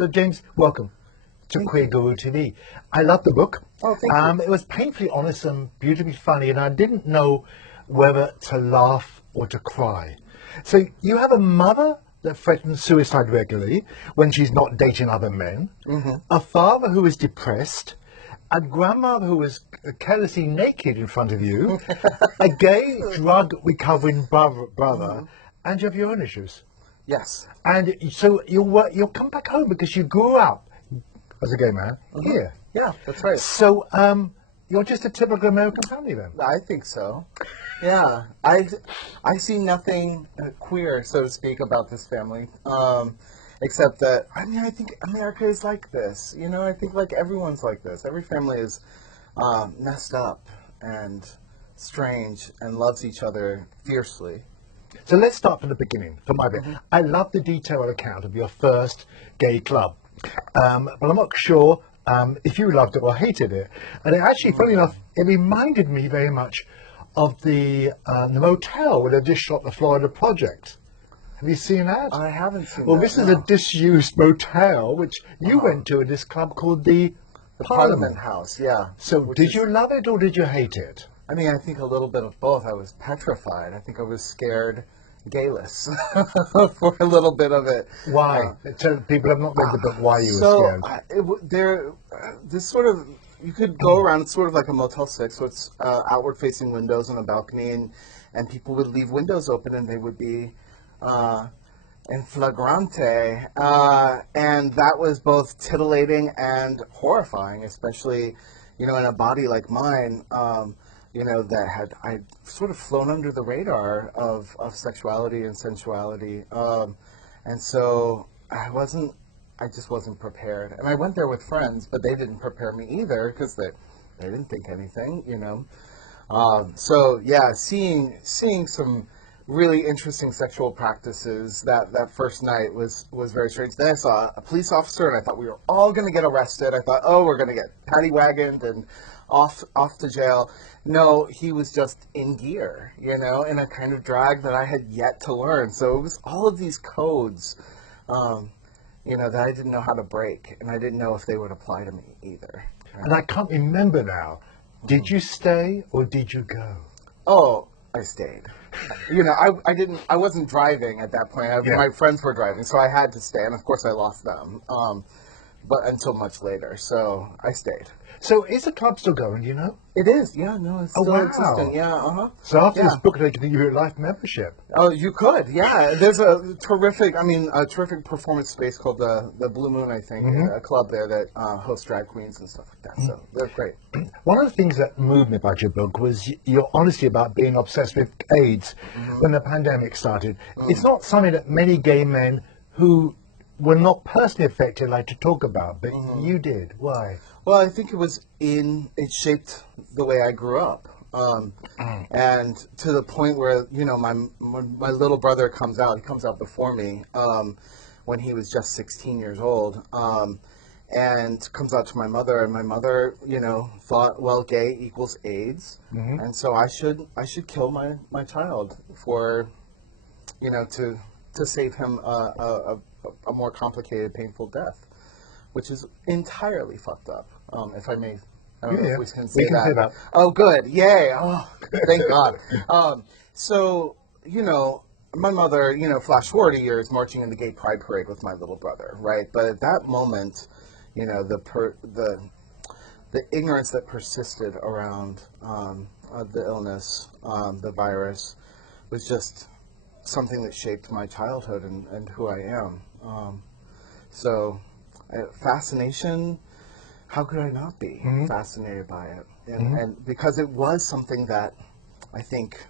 So, James, welcome to Queerguru TV. I love the book. Oh, thank you. It was painfully honest and beautifully funny, and I didn't know whether to laugh or to cry. So, you have a mother that threatens suicide regularly when she's not dating other men, a father who is depressed, a grandmother who was carelessly naked in front of you, a gay drug recovering brother, and you have your own issues. Yes. And so you'll come back home because you grew up as a gay man here. Yeah, that's right. So you're just a typical American family then. I think so. Yeah. I see nothing queer, so to speak, about this family. Except that, I think America is like this. I think like everyone's like this. Every family is messed up and strange and loves each other fiercely. So let's start from the beginning, from my bit. I love the detailed account of your first gay club. But I'm not sure if you loved it or hated it. And it actually, funny enough, it reminded me very much of the motel where they just shot the Florida Project. Have you seen that? I haven't seen Well, that. this is a disused motel, which you went to in this club called the Parliament House, yeah. So did you love it or did you hate it? I think a little bit of both. I was petrified. I think I was scared gayless for a little bit of it. Why? Tell people have not read the book why you were scared. This sort of, you could go around, it's sort of like a Motel 6, so it's outward facing windows on a balcony, and people would leave windows open and they would be in flagrante, and that was both titillating and horrifying, especially, in a body like mine, that I'd sort of flown under the radar of sexuality and sensuality, and so I just wasn't prepared, and I went there with friends, but they didn't prepare me either, because they didn't think anything, so yeah, seeing some really interesting sexual practices that first night was very strange. Then I saw a police officer, and I thought we were all going to get arrested. I thought, oh, we're going to get paddy-wagoned and off to jail. No, he was just in gear, in a kind of drag that I had yet to learn. So it was all of these codes, that I didn't know how to break, and I didn't know if they would apply to me either. And I can't remember now. Did you stay or did you go? Oh, I stayed. I wasn't driving at that point. My friends were driving, so I had to stay, and of course I lost them. But until much later, so I stayed. So is the club still going, do you know? It is, yeah, no, it's still existing, yeah, So after this book, they could give you a life membership. Oh, you could, yeah. There's a terrific performance space called the Blue Moon, I think, a club there that hosts drag queens and stuff like that, so they're great. One of the things that moved me about your book was your honesty about being obsessed with AIDS when the pandemic started. It's not something that many gay men who were not personally affected like to talk about, but you did. Why? Well, I think it shaped the way I grew up. And to the point where, my little brother he comes out before me, when he was just 16 years old, and comes out to my mother, and my mother, thought, well, gay equals AIDS, and so I should kill my child for, to save him a more complicated, painful death, which is entirely fucked up, if I may. I don't know if we can say that. Oh, good. Yay. Oh, thank God. So, my mother, flash forward a year, is marching in the gay pride parade with my little brother, right? But at that moment, the ignorance that persisted around the illness, the virus, was just something that shaped my childhood and who I am. Fascination, how could I not be fascinated by it? And because it was something that I think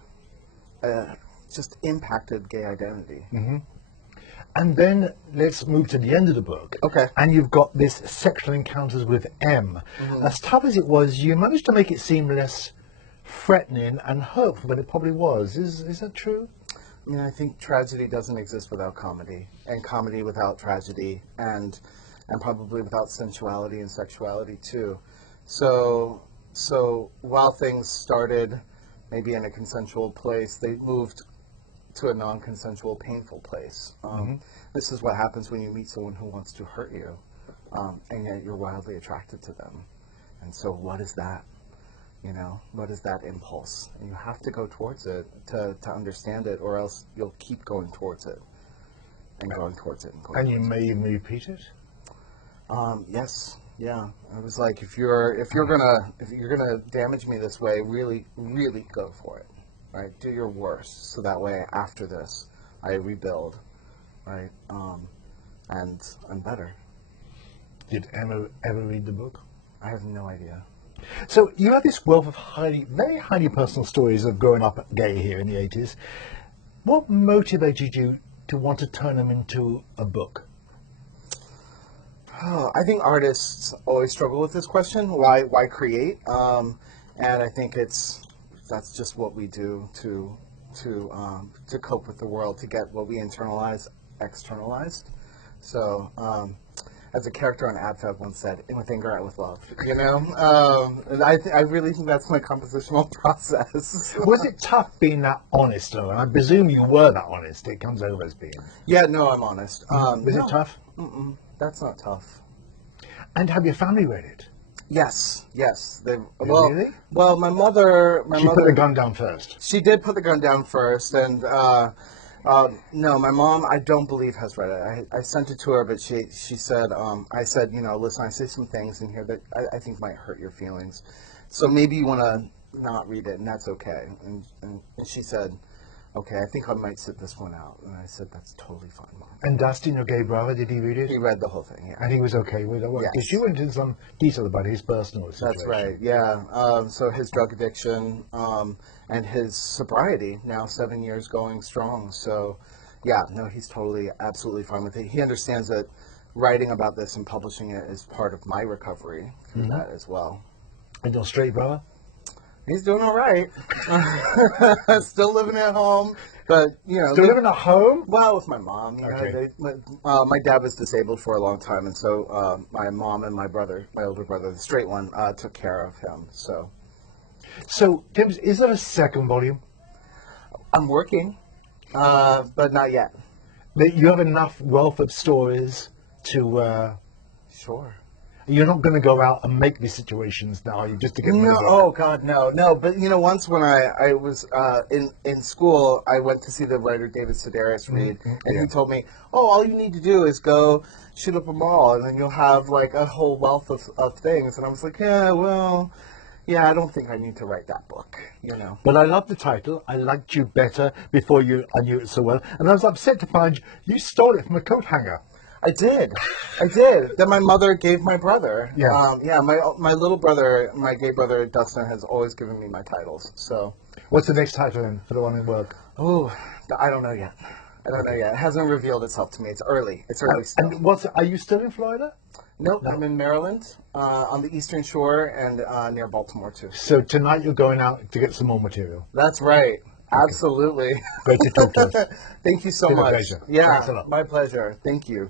just impacted gay identity. And then let's move to the end of the book. Okay. And you've got this sexual encounters with M. As tough as it was, you managed to make it seem less threatening and hurtful than it probably was. Is that true? I think tragedy doesn't exist without comedy, and comedy without tragedy, and probably without sensuality and sexuality too. So while things started maybe in a consensual place, they moved to a non-consensual, painful place. This is what happens when you meet someone who wants to hurt you, and yet you're wildly attracted to them. And so what is that? You know, what is that impulse? And you have to go towards it to understand it, or else you'll keep going towards it and going towards it. And you may even repeat it? Yes. Yeah. I was like, if you're gonna damage me this way, really, really go for it. Right? Do your worst, so that way after this, I rebuild, right? And I'm better. Did Emma ever read the book? I have no idea. So you have this wealth of very highly personal stories of growing up gay here in the 80s. What motivated you to want to turn them into a book? Oh, I think artists always struggle with this question. Why create? And I think that's just what we do to cope with the world, to get what we internalize externalized. So, as a character on AdFab once said, "In with anger, out with love." You know, and I really think that's my compositional process. Was it tough being that honest, though? And I presume you were that honest. It comes over as being. Yeah, no, I'm honest. Was it tough? That's not tough. And have your family read it? Yes. Really? Well, my mother. She put the gun down first. She did put the gun down first, and no, my mom, I don't believe has read it. I sent it to her, but she said, I said, you know, listen, I say some things in here that I think might hurt your feelings, so maybe you want to not read it, and that's okay. And she said, okay, I think I might sit this one out. And I said, that's totally fine, Mom. And Dustin, your gay brother, did he read it? He read the whole thing, yeah. And he was okay with it? Because Yes. you went into some detail about his personal situation. That's right, yeah. So his drug addiction and his sobriety, now 7 years going strong. So, yeah, no, he's totally, absolutely fine with it. He understands that writing about this and publishing it is part of my recovery through that as well. And your straight brother? He's doing all right. Still living at home, but you know. Still living at home? Well, with my mom. You Okay. know, my dad was disabled for a long time, and so my mom and my brother, my older brother, the straight one, took care of him. So Tim, is there a second volume? I'm working, but not yet. That you have enough wealth of stories to. Sure. You're not going to go out and make these situations now. You just to get rid No, of them. oh God, no. But you know, once when I was in school, I went to see the writer David Sedaris read, and he told me, "Oh, all you need to do is go shoot up a mall, and then you'll have like a whole wealth of things." And I was like, "Yeah, well, yeah, I don't think I need to write that book." You know. But I love the title. I liked you better before I knew it so well. And I was upset to find you stole it from a coat hanger. I did. That my mother gave my brother. Yeah. My little brother, my gay brother Dustin, has always given me my titles. So. What's the next title then for the one in work? Oh, I don't know yet. It hasn't revealed itself to me. It's early. It's early still. And are you still in Florida? Nope, I'm in Maryland, on the Eastern Shore and near Baltimore too. So tonight you're going out to get some more material. That's right. Absolutely. Great to talk to us. Thank you so Been a much. pleasure. Yeah, Thanks a lot. my pleasure. Thank you.